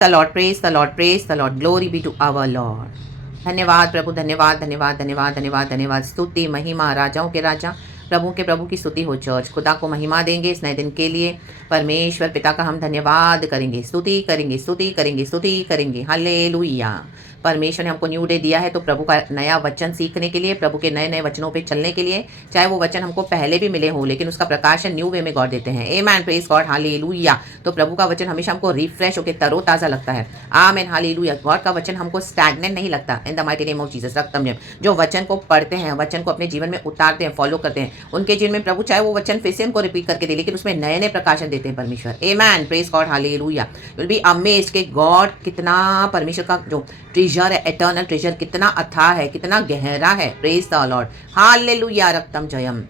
The Lord, praise the Lord, praise the Lord, glory be to our Lord. धन्यवाद प्रभु, धन्यवाद, धन्यवाद, धन्यवाद, धन्यवाद, धन्यवाद। स्तुति, महिमा, राजाओं के राजा, प्रभु के प्रभु की स्तुति हो चर्च। खुदा को महिमा देंगे इस नए दिन के लिए। परमेश्वर पिता का हम धन्यवाद करेंगे, स्तुति करेंगे, स्तुति करेंगे, स्तुति करेंगे। हालेलुया। परमेश्वर ने हमको न्यू डे दिया है तो प्रभु का नया वचन सीखने के लिए, प्रभु के नए नए वचनों पे चलने के लिए, चाहे वो वचन हमको पहले भी मिले हों, लेकिन उसका प्रकाशन न्यू वे में गॉड देते हैं। आमेन, प्रेज गॉड, हालेलुया। तो प्रभु का वचन हमेशा हमको रिफ्रेश होकर तरोताज़ा लगता है। आमेन, हालेलुया। गॉड का वचन हमको स्टैग्नेंट नहीं लगता। In the mighty name of Jesus. रक्तम जम जो वचन को पढ़ते हैं, वचन को अपने जीवन में उतारते हैं, फॉलो करते हैं, उनके जीवन में प्रभु चाहे वो वचन फिर से उनको रिपीट करके दे, लेकिन उसमें नए नए प्रकाशन देते हैं परमेश्वर। Amen, praise God, hallelujah. You will be amazed कि गॉड कितना, परमेश्वर का जो ट्रेजर है, एटर्नल ट्रेजर कितना अथाह है, कितना गहरा है। Praise the Lord, hallelujah. रक्तम जयम।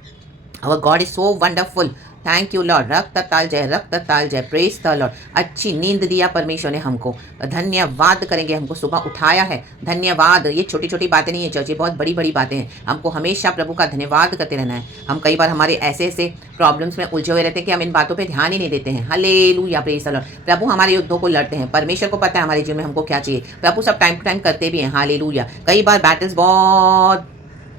Our God is so wonderful. Thank you Lord. रक्त ताल जय, रक्त ताल जय। Praise the Lord. अच्छी नींद दिया परमेश्वर ने हमको, धन्यवाद करेंगे। हमको सुबह उठाया है, धन्यवाद। ये छोटी छोटी बातें नहीं है चर्च, ये बहुत बड़ी बड़ी बातें हैं। हमको हमेशा प्रभु का धन्यवाद करते रहना है। हम कई बार हमारे ऐसे ऐसे प्रॉब्लम्स में उलझे हुए रहते हैं कि हम इन बातों पे ध्यान ही नहीं देते हैं। Hallelujah, praise the Lord. प्रभु हमारे युद्धों को लड़ते हैं। परमेश्वर को पता है हमारे जीवन में हमको क्या चाहिए। प्रभु सब टाइम टू टाइम करते भी हैं। हालेलुया। कई बार बैटल्स बहुत,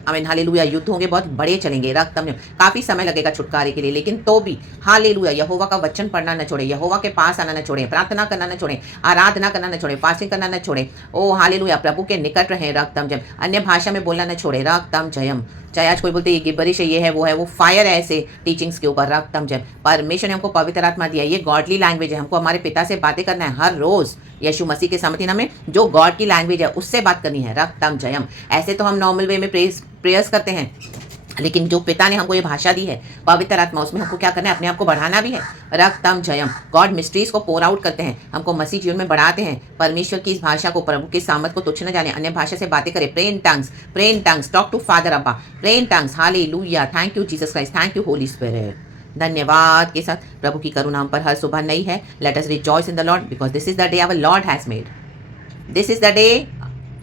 आमीन, हालेलुया, युद्ध होंगे, बहुत बड़े चलेंगे, रक्तम में काफ़ी समय लगेगा छुटकारे के लिए, लेकिन तो भी हालेलुया, यहोवा का वचन पढ़ना न छोड़े, यहोवा के पास आना न छोड़े, प्रार्थना करना न छोड़े, आराधना करना न छोड़े, फास्टिंग करना न छोड़े। ओ हालेलुया, प्रभु के निकट रहे, रक्तम जयम। अन्य भाषा में बोलना न छोड़े, रक्तम जयम। चाहे आज कोई बोलते ये गिबरिश है, ये है, वो फायर है ऐसे टीचिंग्स के ऊपर, रक्तम जयम। परमेश्वर ने हमको पवित्र आत्मा दिया, ये गॉडली लैंग्वेज है। हमको हमारे पिता से बातें करना है हर रोज़, यीशु मसीह के सामर्थ्य नाम में जो गॉड की लैंग्वेज है उससे बात करनी है, रक्तम जयम। ऐसे तो हम नॉर्मल वे में प्रेयर्स करते हैं, लेकिन जो पिता ने हमको ये भाषा दी है, पवित्र आत्मा, उसमें हमको क्या करना है, अपने आप को बढ़ाना भी है, रक्तम जयम। गॉड मिस्ट्रीज को पोर आउट करते हैं, हमको मसीह जीवन में बढ़ाते हैं। परमेश्वर की इस भाषा को, प्रभु की सामर्थ को तुच्छ न जाने, अन्य भाषा से बातें करें, pray in tongues, talk to Father अब्बा, pray in tongues. Hallelujah. Thank you Jesus Christ, thank you Holy Spirit. धन्यवाद के साथ प्रभु की करुणा हम पर हर सुबह नई है। Let us rejoice in the Lord because this is the day our Lord has made. This is the day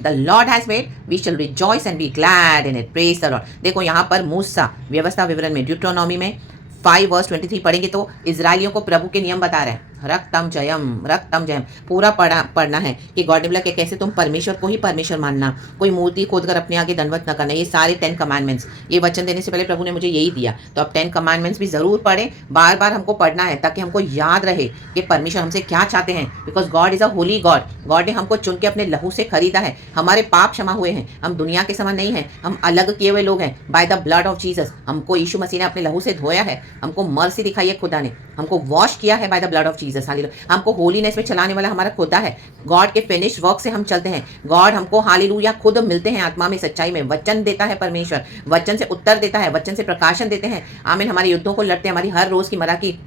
the Lord has made, we shall rejoice and be glad in it. Praise the Lord. देखो यहाँ पर मूसा व्यवस्था विवरण में, ड्यूट्रोनॉमी में 5:23 पढ़ेंगे तो इजराइलियों को प्रभु के नियम बता रहा है, रक्तम जयम, रक्तम जयम। पूरा पढ़ना है कि गॉड ने बोला कि कैसे तुम परमेश्वर को ही परमेश्वर मानना, कोई मूर्ति खोदकर अपने आगे दंडवत न करना। ये सारे 10 कमांडमेंट्स, ये वचन देने से पहले प्रभु ने मुझे यही दिया। तो अब 10 कमांडमेंट्स भी जरूर पढ़ें, बार बार हमको पढ़ना है ताकि हमको याद रहे कि परमेश्वर हमसे क्या चाहते हैं। Because God is a Holi God. God ने हमको चुन के अपने लहू से खरीदा है, हमारे पाप क्षमा हुए हैं, हम दुनिया के समान नहीं हैं, हम अलग किए हुए लोग हैं bye the blood of Jesus. हमको यीशु मसीह ने अपने लहू से धोया है, हमको मर्सी दिखाई है, खुदा ने हमको वॉश किया है by the blood of Jesus. Hallelujah. हमको होलीनेस में चलाने वाला हमारा खुदा है। गॉड के फिनिश वर्क से हम चलते हैं। गॉड हमको हालेलुया खुद मिलते हैं आत्मा में, सच्चाई में। वचन देता है परमेश्वर, वचन से उत्तर देता है, वचन से प्रकाशन देते हैं। आमीन। हमारे युद्धों को लड़ते हैं, हमारी हर रोज की मरा की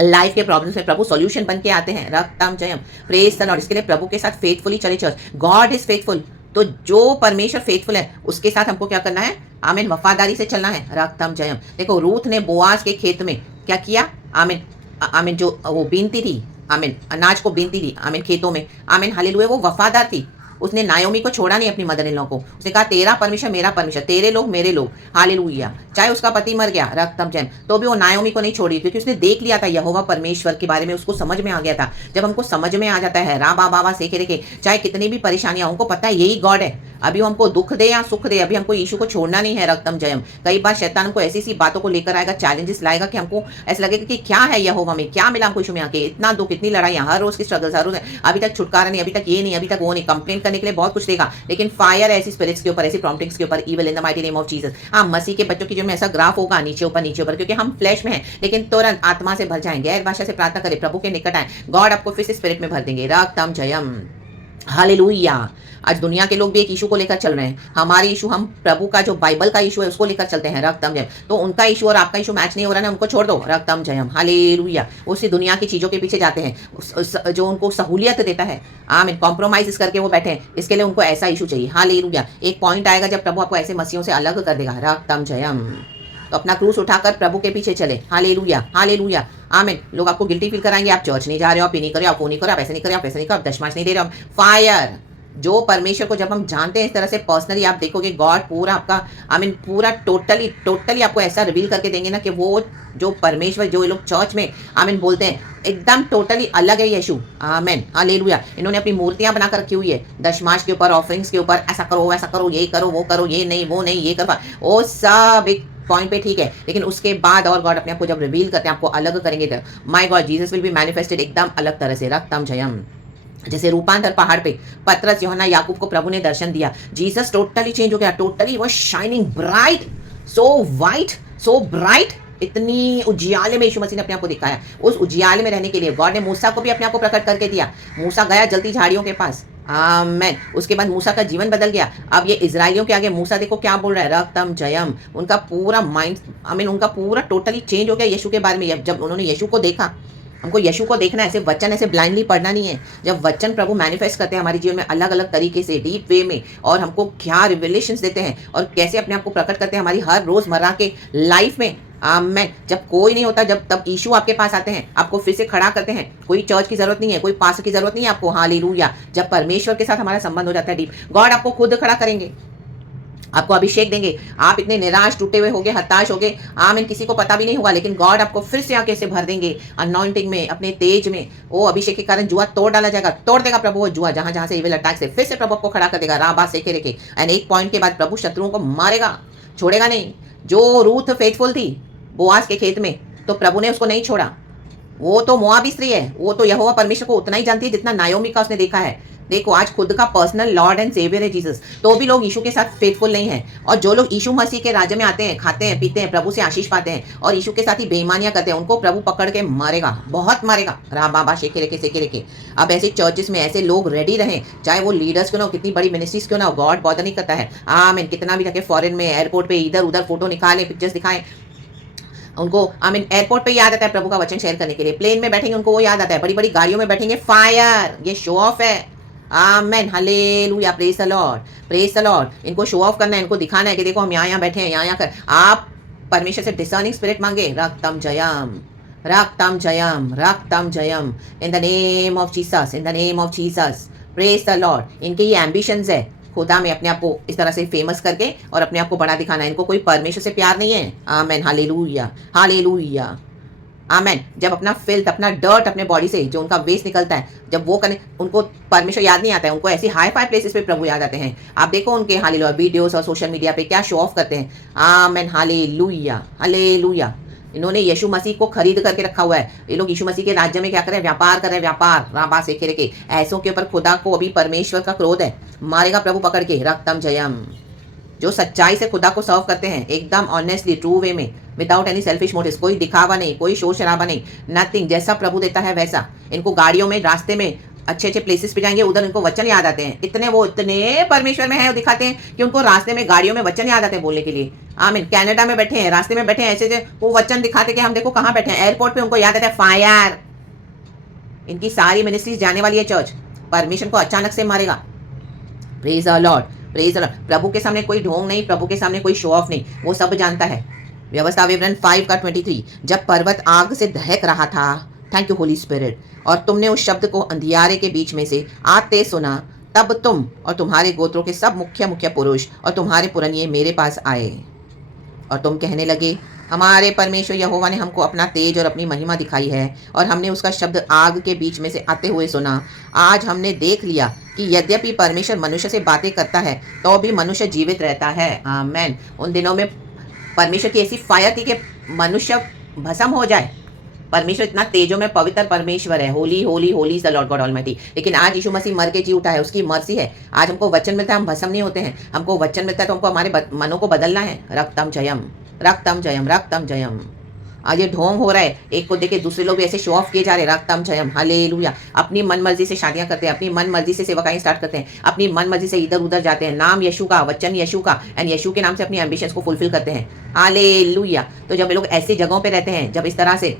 लाइफ के प्रॉब्लम्स में प्रभु सॉल्यूशन बन के आते हैं, रक्तम जयम। Praise the Lord. इसके लिए प्रभु के साथ फेथफुली चले चर्च। God is faithful. तो जो परमेश्वर फेथफुल है उसके साथ हमको क्या करना है, आमीन, वफादारी से चलना है, रक्तम जयम। देखो रूथ ने बोआज के खेत में क्या किया, आमीन, आमीन, जो वो बीनती थी, आमीन, अनाज को बीनती थी, आमीन, खेतों में, आमीन, हालेलुया, वो वफादार थी। उसने नायोमी को छोड़ा नहीं, अपनी मदर इन लॉ को। उसने कहा तेरा परमेश्वर मेरा परमेश्वर, तेरे लोग मेरे लोग, हालेलुया। चाहे उसका पति मर गया, रक्तम जयम, तो भी वो नायोमी को नहीं छोड़ी, क्योंकि उसने देख लिया था यहोवा परमेश्वर के बारे में, उसको समझ में आ गया था। जब हमको समझ में आ जाता है, रा बाबा सेखे रेखे, चाहे कितनी भी परेशानियां, हमको पता है यही गॉड है। अभी हमको दुख दे या सुख दे, अभी हमको यीशु को छोड़ना नहीं है, रक्तम जयम। कई बार शैतान हमको ऐसी सी बातों को लेकर आएगा, चैलेंजेस लाएगा कि हमको ऐसा लगेगा कि क्या है यहोवा में, क्या मिला हमको यीशु में आके, इतना दुख, इतनी लड़ाई, हर रोज की स्ट्रगल्स, हर रोज अभी तक छुटकारा नहीं, अभी तक ये नहीं, अभी तक वो नहीं। कंप्लेंट करने के लिए बहुत कुछ देगा, लेकिन फायर ऐसी स्पिरिट्स के ऊपर, ऐसी प्रॉम्प्टिंग्स के ऊपर, evil in the mighty name of Jesus. हाँ, मसीह के बच्चों की जो में ऐसा ग्राफ होगा, नीचे ऊपर नीचे ऊपर, क्योंकि हम फ्लैश में हैं, लेकिन तुरंत आत्मा से भर जाएंगे। गैर भाषा से प्रार्थना करें, प्रभु के निकट आए, गॉड आपको फिर से स्पिरिट में भर देंगे, रक्तम जयम, हालेलुया। आज दुनिया के लोग भी एक इशू को लेकर चल रहे हैं। हमारे इशू, हम प्रभु का जो बाइबल का इशू है उसको लेकर चलते हैं, रक्तम जयम। तो उनका इशू और आपका इशू मैच नहीं हो रहा है, उनको छोड़ दो, रक्तम जयम, हालेलुया। उसी दुनिया की चीजों के पीछे जाते हैं जो उनको सहूलियत देता है, आमीन, कॉम्प्रोमाइज करके वो बैठे हैं, इसके लिए उनको ऐसा इशू चाहिए, हालेलुया। एक पॉइंट आएगा जब प्रभु आपको ऐसे मसीहों से अलग कर देगा, रक्तम जयम। तो अपना क्रूस उठाकर प्रभु के पीछे चले, हालेलुया, हालेलुया, आमीन। लोग आपको गिल्टी फील कराएंगे, आप चर्च नहीं जा रहे हो, आप ये नहीं कर रहे हो, आप वो नहीं कर रहे हो, आप ऐसे नहीं कर रहे हो, आप ऐसे नहीं कर रहे हो, आप दशमांश नहीं दे रहे हो, फायर, जो परमेश्वर को जब हम जानते हैं इस तरह से पर्सनली, आप देखोगे गॉड पूरा आपका पूरा टोटली टोटली आपको ऐसा रिवील करके देंगे ना कि वो जो परमेश्वर, जो ये लोग चर्च में बोलते हैं एकदम टोटली अलग है यीशु। आमीन हालेलुया। इन्होंने अपनी मूर्तियां बना कर रखी हुई है, दशमांश के ऊपर, ऑफरिंग्स के ऊपर, ऐसा करो वैसा करो, ये करो वो करो, ये नहीं वो नहीं, ये करवा, वो सब एक पॉइंट पे ठीक है, लेकिन उसके बाद और गॉड अपने आप को जब रिवील करते हैं, आपको अलग करेंगे, तो my God Jesus will be manifested एकदम अलग तरह से। रक्तम जयम। जैसे रूपांतर पहाड़ पे पतरस, यूहन्ना, याकूब को प्रभु ने दर्शन दिया, जीसस टोटली चेंज हो गया, टोटली वो shining bright, so white, so bright. इतनी उजियाले में यीशु मसीह ने अपने आप को दिखाया। उस उजियाले में रहने के लिए गॉड ने मूसा को भी अपने आप को प्रकट करके दिया। मूसा गया जलती झाड़ियों के पास, आमेन। उसके बाद मूसा का जीवन बदल गया। अब ये इजराइलियों के आगे मूसा देखो क्या बोल रहा है, रक्तम जयम। उनका पूरा माइंड उनका पूरा टोटली चेंज हो गया यीशु के बारे में। जब उन्होंने यीशु को देखा, हमको यीशु को देखना है, ऐसे वचन ऐसे ब्लाइंडली पढ़ना नहीं है। जब वचन प्रभु मैनिफेस्ट करते हैं हमारे जीवन में अलग अलग तरीके से, डीप वे में, और हमको क्या रिविलेशंस देते हैं और कैसे अपने आप को प्रकट करते हैं हमारी हर रोजमर्रा के लाइफ में। आमेन। जब कोई नहीं होता, जब तब यीशु आपके पास आते हैं, आपको फिर से खड़ा करते हैं। कोई चर्च की जरूरत नहीं है, कोई पास्टर की जरूरत नहीं है आपको। हालेलुया। जब परमेश्वर के साथ हमारा संबंध हो जाता है डीप, गॉड आपको खुद खड़ा करेंगे, आपको अभिषेक देंगे। आप इतने निराश, टूटे हुए होगे, हताश होगे, आमीन, किसी को पता भी नहीं होगा, लेकिन गॉड आपको फिर से आके से भर देंगे अनॉइंटिंग में, अपने तेज में। वो अभिषेक के कारण जुआ तोड़ डाला जाएगा, तोड़ देगा प्रभु वो जुआ, जहां जहां से इविल अटैक से फिर से प्रभु आपको खड़ा कर देगा, राबा सेके रेके। एंड एक पॉइंट के बाद प्रभु शत्रुओं को मारेगा, छोड़ेगा नहीं। जो रूथ फेथफुल थी बोआज के खेत में, तो प्रभु ने उसको नहीं छोड़ा। वो तो मोआबी स्त्री है, वो तो यहोवा परमेश्वर को उतना ही जानती है जितना नायोमी का उसने देखा है। देखो आज खुद का पर्सनल लॉर्ड एंड सेवियर है जीसस, तो भी लोग यीशु के साथ फेथफुल नहीं है। और जो लोग यीशु मसीह के राज्य में आते हैं, खाते हैं, पीते हैं, प्रभु से आशीष पाते हैं और यीशु के साथ ही बेईमानियां करते हैं, उनको प्रभु पकड़ के मारेगा, बहुत मारेगा। राम बाबा शेके रेके सेके रेके। अब ऐसे चर्चेस में ऐसे लोग रेडी रहें, चाहे वो लीडर्स क्यों ना हो, कितनी बड़ी मिनिस्ट्रीज क्यों ना हो, गॉड बॉदर नहीं करता है। आमीन। कितना भी जाके फॉरेन में, एयरपोर्ट पे इधर उधर फोटो निकाले, पिक्चर्स दिखाएं, उनको एयरपोर्ट पे याद आता है प्रभु का वचन शेयर करने के लिए। प्लेन में बैठेंगे उनको वो याद आता है, बड़ी बड़ी गाड़ियों में बैठेंगे, फायर, ये शो ऑफ है। आमेन hallelujah. Praise the Lord, praise the Lord. इनको शो ऑफ करना है, इनको दिखाना है कि देखो हम यहाँ बैठे हैं, यहाँ कर। आप परमेश्वर से डिसर्निंग स्पिरिट मांगे, रक्तम जयम, रक्तम जयम, रक्तम जयम, in the name of Jesus, in the name of Jesus. Praise the Lord. इनके ये एम्बिशंस है खुदा में अपने आप को इस तरह से फेमस करके और अपने आप को बड़ा दिखाना है। इनको कोई परमेश्वर से प्यार नहीं है। आमेन हालेलुया, हालेलुया, आमेन। जब अपना फिल्थ, अपना डर्ट अपने बॉडी से, जो उनका वेस्ट निकलता है, जब वो करने, उनको परमेश्वर याद नहीं आता है, उनको ऐसी हाई फाई प्लेसेस पे प्रभु याद आते हैं। आप देखो उनके हालेलुया वीडियोस और सोशल मीडिया पे क्या शो ऑफ करते हैं। आमेन हालेलुया, हालेलुया। इन्होंने यीशु मसीह को खरीद करके रखा हुआ है। ये लोग यीशु मसीह के राज्य में क्या कर रहे हैं, व्यापार कर रहे हैं, व्यापार। राबा से खेरे के ऐसों के ऊपर खुदा को अभी परमेश्वर का क्रोध है, मारेगा प्रभु पकड़ के, रक्तम जयम। जो सच्चाई से खुदा को सर्व करते हैं, एकदम ऑनेस्टली, ट्रू वे में, विदाउट एनी सेल्फिश मोटिव्स, कोई दिखावा नहीं, कोई शोर शराबा नहीं, नथिंग। जैसा प्रभु देता है वैसा। इनको गाड़ियों में, रास्ते में, अच्छे अच्छे प्लेसेस पे जाएंगे, उधर इनको वचन याद आते हैं। इतने परमेश्वर में है, वो दिखाते हैं कि उनको रास्ते में, गाड़ियों में वचन याद आते हैं बोलने के लिए। आमीन। कनाडा में बैठे हैं, रास्ते में बैठे हैं, ऐसे वो वचन दिखाते कि हम देखो कहाँ बैठे हैं, एयरपोर्ट पे, उनको याद आता है फायर। इनकी सारी मिनिस्ट्रीज जाने वाली है चर्च, परमेश्वर को अचानक से मारेगा। Praise the Lord, praise the Lord. प्रभु के सामने कोई ढोंग नहीं, प्रभु के सामने कोई शो ऑफ नहीं, वो सब जानता है। व्यवस्था विवरण 5 का 23। जब पर्वत आग से दहक रहा था, थैंक यू होली स्पिरिट, और तुमने उस शब्द को अंधियारे के बीच में से आते सुना, तब तुम और तुम्हारे गोत्रों के सब मुख्य मुख्य पुरुष और तुम्हारे पुरनिये मेरे पास आए और तुम कहने लगे, हमारे परमेश्वर यहोवा ने हमको अपना तेज और अपनी महिमा दिखाई है और हमने उसका शब्द आग के बीच में से आते हुए सुना। आज हमने देख लिया कि यद्यपि परमेश्वर मनुष्य से बातें करता है तो भी मनुष्य जीवित रहता है। आमेन। उन दिनों में परमेश्वर की ऐसी फायर थी कि मनुष्य भस्म हो जाए। परमेश्वर इतना तेजों में पवित्र परमेश्वर है, Holi Holi Holi is the Lord God almighty. लेकिन आज यीशु मसीह मर के जी उठा है, उसकी मर्सी है। आज हमको वचन मिलता है, हम भस्म नहीं होते हैं। हमको वचन मिलता है तो हमको हमारे मनों को बदलना है। रक्तम जयम, रक्तम जयम, रक्तम जयम। आज ये ढोंग हो रहा है, एक को देखे दूसरे लोग भी ऐसे शो ऑफ किए जा रहे हैं। रक्तम जयम, हालेलुया। अपनी मन मर्जी से शादियां करते हैं, अपनी मन मर्जी से सेवकाई स्टार्ट करते हैं, अपनी मन मर्जी से इधर उधर जाते हैं। नाम यीशु का, वचन यीशु का, एंड यीशु के नाम से अपनी एम्बिशंस को फुलफिल करते हैं। हालेलुया। तो जब ये लोग ऐसी जगहों पे रहते हैं, जब इस तरह से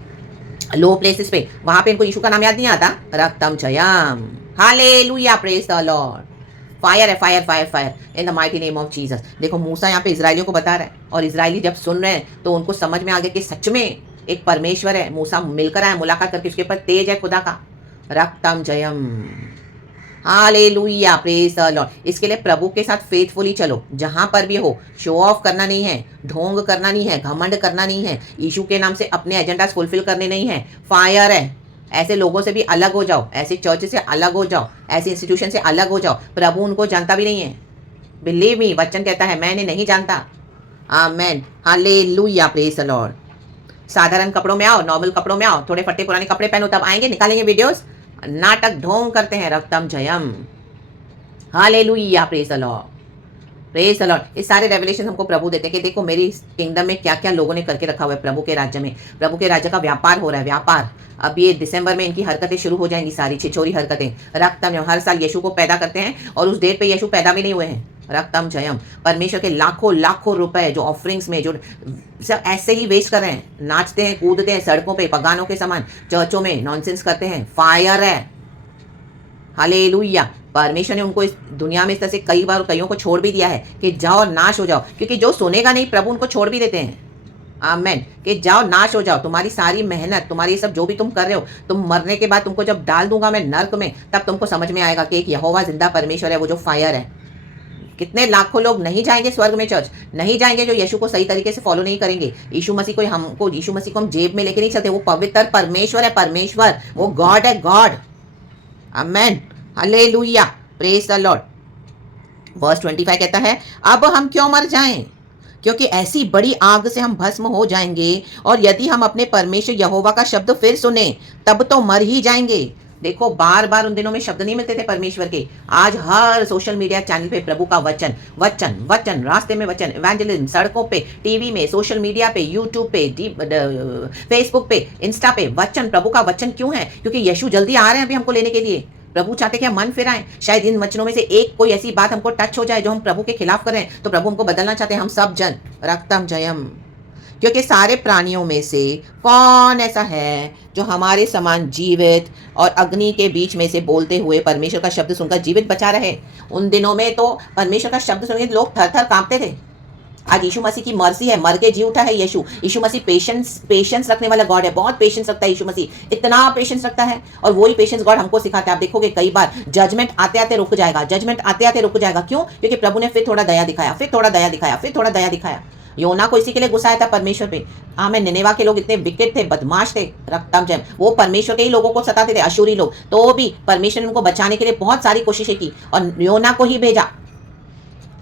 लो प्लेसेस पे, वहां पे इनको यीशु का नाम याद नहीं आता। रक्तम जयम, hallelujah, praise the Lord. Fire है, fire fire fire in the mighty name of Jesus. देखो मूसा यहाँ पे इजराइलियों को बता रहा है, और इजराइली जब सुन रहे हैं तो उनको समझ में आ गया कि सच में एक परमेश्वर है। मूसा मिलकर आया, मुलाकात करके, उसके ऊपर तेज है खुदा का। रक्तम जयम, हालेलुया, प्रेज द लॉर्ड। इसके लिए प्रभु के साथ फेथफुली चलो, जहां पर भी हो। शो ऑफ करना नहीं है, ढोंग करना नहीं है, घमंड करना नहीं है, यीशु के नाम से अपने एजेंडास फुलफिल करने नहीं है। फायर है। ऐसे लोगों से भी अलग हो जाओ, ऐसे चर्च से अलग हो जाओ, ऐसे इंस्टीट्यूशन से अलग हो जाओ। प्रभु उनको जानता भी नहीं है। बिलीव मी, वचन कहता है मैंने नहीं जानता। आमेन, हालेलुया, प्रेज द लॉर्ड। साधारण कपड़ों में आओ, नॉर्मल कपड़ों में आओ, थोड़े फटे पुराने कपड़े पहनो, तब आएंगे, निकालेंगे वीडियोस। नाटक ढोंग करते हैं, रक्तम जयम। Hallelujah, praise the Lord, praise the Lord. ये सारे रेवलेशन हमको प्रभु देते हैं कि देखो मेरी किंगडम में क्या क्या लोगों ने करके रखा हुआ है। प्रभु के राज्य में, प्रभु के राज्य का व्यापार हो रहा है, व्यापार। अब ये दिसंबर में इनकी हरकतें शुरू हो जाएंगी, सारी छिछोरी हरकतें। रक्तम जयम, हर साल यीशु को पैदा करते हैं और उस डेट पे यीशु पैदा भी नहीं हुए हैं। रक्तम जयम। परमेश्वर के लाखों लाखों रुपए जो ऑफरिंग्स में जो सब ऐसे ही वेस्ट कर रहे हैं, नाचते हैं, कूदते हैं सड़कों पे पगानों के समान, चर्चों में नॉनसेंस करते हैं। फायर है। हालेलुया। परमेश्वर ने उनको इस दुनिया में इस तरह से कई बार कईयों को छोड़ भी दिया है कि जाओ नाश हो जाओ, क्योंकि जो सुनेगा नहीं प्रभु उनको छोड़ भी देते हैं। आमेन, कि जाओ नाश हो जाओ, तुम्हारी सारी मेहनत, तुम्हारी सब जो भी तुम कर रहे हो, तुम मरने के बाद तुमको जब डाल दूंगा मैं नर्क में, तब तुमको समझ में आएगा कि एक यहोवा जिंदा परमेश्वर है, वो जो फायर है। कितने लाखों लोग नहीं जाएंगे स्वर्ग में, चर्च नहीं जाएंगे, जो यीशु को सही तरीके से फॉलो नहीं करेंगे। यीशु मसीह को हम जेब में लेके नहीं चलते। वो पवित्र परमेश्वर है, परमेश्वर, वो गॉड है, God. Amen, hallelujah, praise the Lord. Verse 25 कहता है, अब हम क्यों मर जाएं, क्योंकि ऐसी बड़ी आग से हम भस्म हो जाएंगे, और यदि हम अपने परमेश्वर यहोवा का शब्द फिर सुने तब तो मर ही जाएंगे। देखो, बार बार उन दिनों में शब्द नहीं मिलते थे परमेश्वर के। आज हर सोशल मीडिया चैनल पे प्रभु का वचन, वचन, वचन, रास्ते में वचन, इवेंजलिज्म, सड़कों पे, टीवी में, सोशल मीडिया पे, यूट्यूब पे, फेसबुक पे, इंस्टा पे वचन। प्रभु का वचन क्यों है? क्योंकि यीशु जल्दी आ रहे हैं अभी हमको लेने के लिए। प्रभु चाहते कि हम मन फिराएं। शायद इन वचनों में से एक कोई ऐसी बात हमको टच हो जाए जो हम प्रभु के खिलाफ करें, तो प्रभु हमको बदलना चाहते हैं। हम सब जन रक्तम जयम। क्योंकि सारे प्राणियों में से कौन ऐसा है जो हमारे समान जीवित और अग्नि के बीच में से बोलते हुए परमेश्वर का शब्द सुनकर जीवित बचा रहे? उन दिनों में तो परमेश्वर का शब्द सुनकर लोग थर थर कांपते थे। आज यीशु मसीह की मर्जी है, मर के जी उठा है यीशु। यीशु मसीह पेशेंस रखने वाला गॉड है, बहुत पेशेंस रखता है यीशु मसीह, इतना पेशेंस रखता है। और वही पेशेंस गॉड हमको सिखाता है। आप देखोगे कई बार जजमेंट आते आते रुक जाएगा, जजमेंट आते आते रुक जाएगा। क्यों? क्योंकि प्रभु ने फिर थोड़ा दया दिखाया, फिर थोड़ा दया दिखाया, फिर थोड़ा दया दिखाया। योना को इसी के लिए गुस्सा आया था परमेश्वर पे। मैं निनेवा के लोग इतने विकेट थे, बदमाश थे, रक्तम जयम। वो परमेश्वर के ही लोगों को सताते थे, अशूरी लोग। तो भी परमेश्वर ने उनको बचाने के लिए बहुत सारी कोशिशें की और योना को ही भेजा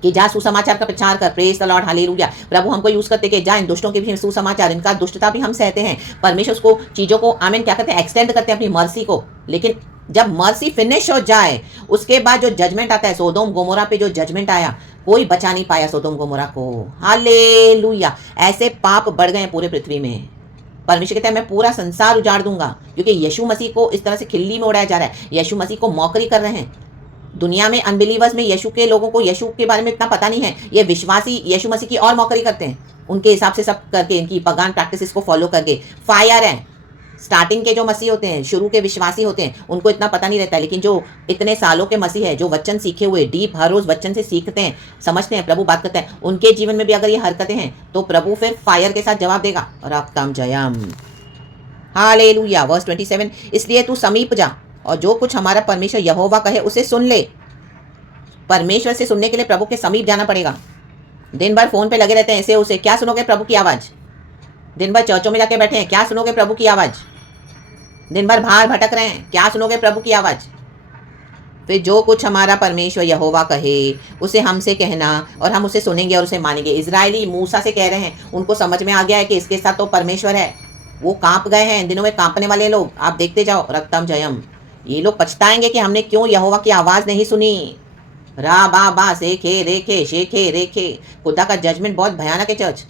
कि जा सुसमाचार का प्रचार कर। Praise the Lord, hallelujah. प्रभु हमको यूज करते कि जा इन दुष्टों के भी सुसमाचार, इनका दुष्टता भी हम सहते हैं। परमेश्वर उसको चीजों को आमीन क्या करते हैं, एक्सटेंड करते हैं अपनी मर्सी को। लेकिन जब मर्सी फिनिश हो जाए उसके बाद जो जजमेंट आता है, सोदोम गोमोरा पे जो जजमेंट आया, कोई बचा नहीं पाया सोदोम गोमोरा को। हालेलुया। ऐसे पाप बढ़ गए पूरे पृथ्वी में। परमेश्वर कहते हैं मैं पूरा संसार उजाड़ दूंगा, क्योंकि यीशु मसीह को इस तरह से खिल्ली में उड़ाया जा रहा है। यीशु मसीह को मौकरी कर रहे हैं। दुनिया में अनबिलीवर्स में यीशु के लोगों को यीशु के बारे में इतना पता नहीं है। ये विश्वासी यीशु मसीह की और मौकरी करते हैं, उनके हिसाब से सब करके, इनकी पगान प्रैक्टिसेस को फॉलो करके। फायर है। स्टार्टिंग के जो मसीह होते हैं, शुरू के विश्वासी होते हैं, उनको इतना पता नहीं रहता है। लेकिन जो इतने सालों के मसीह है, जो वचन सीखे हुए, डीप हर रोज वचन से सीखते हैं, समझते हैं, प्रभु बात करते हैं, उनके जीवन में भी अगर ये हरकतें हैं तो प्रभु फिर फायर के साथ जवाब देगा। रक्तम जयम, हालेलुया। वर्स 27, इसलिए तू समीप जा और जो कुछ हमारा परमेश्वर यहोवा कहे उसे सुन ले। परमेश्वर से सुनने के लिए प्रभु के समीप जाना पड़ेगा। दिन भर फोन पे लगे रहते हैं, ऐसे उसे क्या सुनोगे प्रभु की आवाज़? दिन भर चर्चों में जाके बैठे हैं, क्या सुनोगे प्रभु की आवाज़? दिन भर बाहर भटक रहे हैं, क्या सुनोगे प्रभु की आवाज़? फिर जो कुछ हमारा परमेश्वर यहोवा कहे उसे हमसे कहना और हम उसे सुनेंगे और उसे मानेंगे। इजरायली मूसा से कह रहे हैं, उनको समझ में आ गया है कि इसके साथ तो परमेश्वर है। वो कांप गए हैं इन दिनों में, कांपने वाले लोग आप देखते जाओ। रक्तम जयम। ये लोग पछताएंगे कि हमने क्यों यहोवा की आवाज़ नहीं सुनी। रा बा बा सेखे रेखे शेखे रेखे। खुदा का जजमेंट बहुत भयानक है चर्च।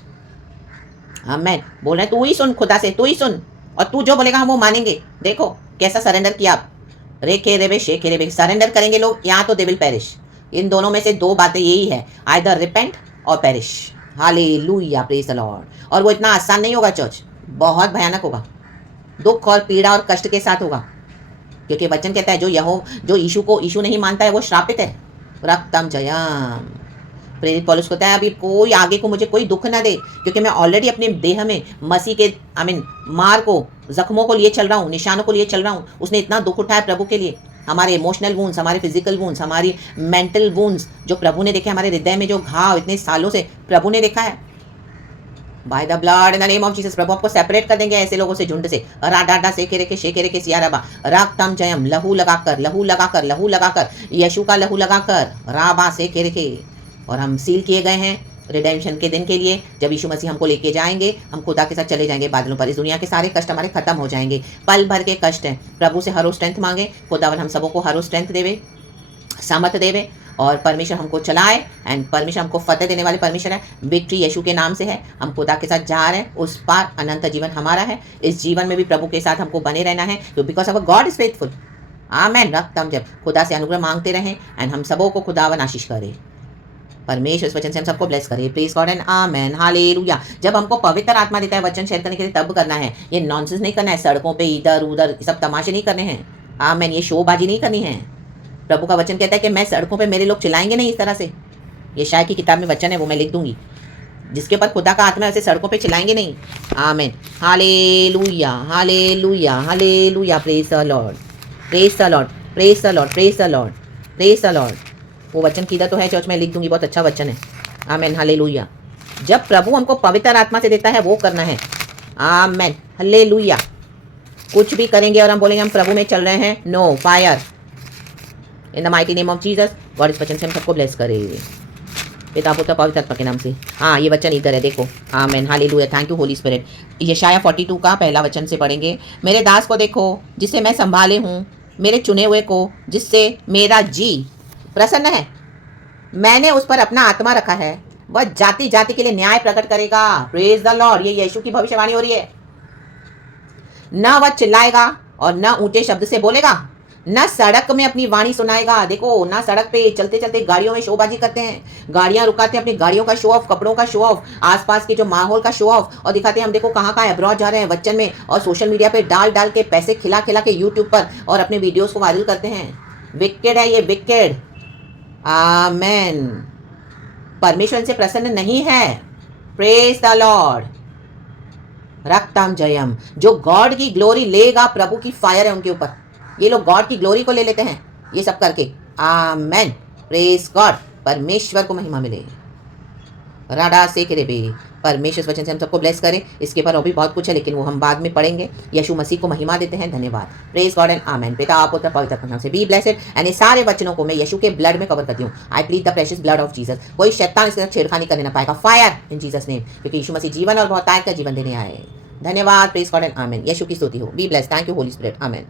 आमीन। बोल रहे हैं तू ही सुन, खुदा से तू ही सुन, और तू जो बोलेगा हम वो मानेंगे। देखो कैसा सरेंडर किया आप। रेखे रेबे शेखे रेबे, सरेंडर करेंगे लोग, या तो दे विल पेरिश। इन दोनों में से दो बातें यही है, आइदर रिपेंट और perish. Hallelujah, praise the Lord. और वो इतना आसान नहीं होगा चर्च, बहुत भयानक होगा, दुख और पीड़ा और कष्ट के साथ होगा। क्योंकि वचन कहता है जो यीशु को यीशु नहीं मानता है वो श्रापित है। रक्तम जयम। प्रेरित पौलुस कहता है अभी कोई आगे को मुझे कोई दुख ना दे, क्योंकि मैं ऑलरेडी अपने देह में मसीह के मार को, जख्मों को लिए चल रहा हूँ, निशानों को लिए चल रहा हूँ। उसने इतना दुख उठाया प्रभु के लिए। हमारे इमोशनल वूंड्स, हमारे फिजिकल वूंड्स, हमारी मेंटल वूंड्स जो प्रभु ने देखे, हमारे हृदय में जो घाव इतने सालों से प्रभु ने देखा है, by the blood in the name of Jesus प्रभु आपको सेपरेट कर देंगे ऐसे लोगों से, झुंड से। राडा सेके रेके शेके रेके सियाराबा राक्तम जयम, लहू लगाकर, लहू लगाकर, लहू लगाकर, यीशु का लहू लगाकर, राबा सेके रेके। और हम सील किए गए हैं रिडेम्पशन के दिन के लिए, जब यीशु मसीह हमको लेके जाएंगे, हम खुदा के साथ चले जाएंगे बादलों पर। इस दुनिया के सारे कष्ट हमारे खत्म हो जाएंगे, पल भर के कष्ट हैं। प्रभु से हर रोज स्ट्रेंथ मांगे, खुदावन हम सबों को हर रोज स्ट्रेंथ देवे, सामर्थ देवे, और परमेश्वर हमको चलाए। एंड परमेश्वर हमको फतेह देने वाले परमेश्वर है। विक्ट्री यीशु के नाम से है। हम खुदा के साथ जा रहे हैं, उस पार अनंत जीवन हमारा है। इस जीवन में भी प्रभु के साथ हमको बने रहना है, because our God is faithful. Amen. रखतम जब खुदा से अनुग्रह मांगते रहें, एंड हम सबों को खुदावन आशीष करे। परमेश्वर इस वचन से हम सबको ब्लेस करे। Praise God and amen. Hallelujah. जब हमको पवित्र आत्मा देता है वचन शेयर करने के लिए, तब करना है। ये नॉनसेंस नहीं करना है, सड़कों पे इधर उधर सब तमाशे नहीं करने हैं। आमेन। ये शोबाजी नहीं करनी है। प्रभु का वचन कहता है कि मैं सड़कों पे मेरे लोग चिल्लाएंगे नहीं इस तरह से। ये शायद की किताब में वचन है, वो मैं लिख दूंगी, जिसके ऊपर खुदा का आत्मा ऐसे सड़कों पे चिल्लाएंगे नहीं। Amen. Hallelujah, hallelujah, hallelujah. Praise the Lord, praise the Lord, praise the Lord, praise the Lord, praise the Lord. वो वचन किधर तो है चर्च में, लिख दूंगी, बहुत अच्छा वचन है। आमेन। हालेलुया। जब प्रभु हमको पवित्र आत्मा से देता है वो करना है। आमेन। हालेलुया। कुछ भी करेंगे और हम बोलेंगे हम प्रभु में चल रहे हैं, no, fire in the mighty name of Jesus. God इस वचन से हम सबको ब्लेस करे, पिता पुत्र पवित्र आत्मा के नाम से। हाँ, ये वचन इधर है, देखो। Amen. Hallelujah. Thank you Holy Spirit. यशाया 42 का पहला वचन से पढ़ेंगे। मेरे दास को देखो जिसे मैं संभाले हूँ, मेरे चुने हुए को जिससे मेरा जी प्रसन्न है। मैंने उस पर अपना आत्मा रखा है, वह जाति जाति के लिए न्याय प्रकट करेगा। Praise the Lord. ये यीशु की भविष्यवाणी हो रही है। न वह चिल्लाएगा और न ऊंचे शब्द से बोलेगा, न सड़क में अपनी वाणी सुनाएगा। देखो ना, सड़क पे चलते चलते गाड़ियों में शोबाजी करते हैं, गाड़ियां रुकाते हैं, अपनी गाड़ियों का शो ऑफ, कपड़ों का शो ऑफ, आसपास के जो माहौल का शो ऑफ, और दिखाते हैं हम देखो कहाँ कहाँ अब्रॉड जा रहे हैं वचन में, और सोशल मीडिया पे डाल डाल के पैसे खिला खिला के यूट्यूब पर और अपने वीडियोस को वायरल करते हैं। विकेड है ये, विकेड। आमेन। परमेश्वर से प्रसन्न नहीं है। Praise the Lord. रक्तम जयम। जो गॉड की ग्लोरी लेगा, प्रभु की फायर है उनके ऊपर। ये लोग गॉड की ग्लोरी को ले लेते हैं ये सब करके। आमेन। Praise God. परमेश्वर को महिमा मिले। राडा से करे बे। परमेश्वर वचन से हम सबको ब्लेस करे। इसके पर और भी बहुत कुछ है, लेकिन वो हम बाद में पढ़ेंगे। यीशु मसीह को महिमा देते हैं। धन्यवाद। प्रेज गॉड एंड आमेन। पिता पुत्र पवित्र आत्मा के नाम से बी ब्लेसेड। एंड ये सारे वचनों को मैं यीशु के ब्लड में कवर करती हूँ। I plead the precious blood of Jesus. कोई शैतान इसके साथ छेड़खानी करने ना पाएगा। फायर इन जीसस नेम, क्योंकि यीशु मसीह जीवन और बहुतायत का जीवन देने आए। धन्यवाद। प्रेज गॉड एंड आमेन। यीशु की स्तुति हो। Be blessed. Thank you Holy spirit. Amen.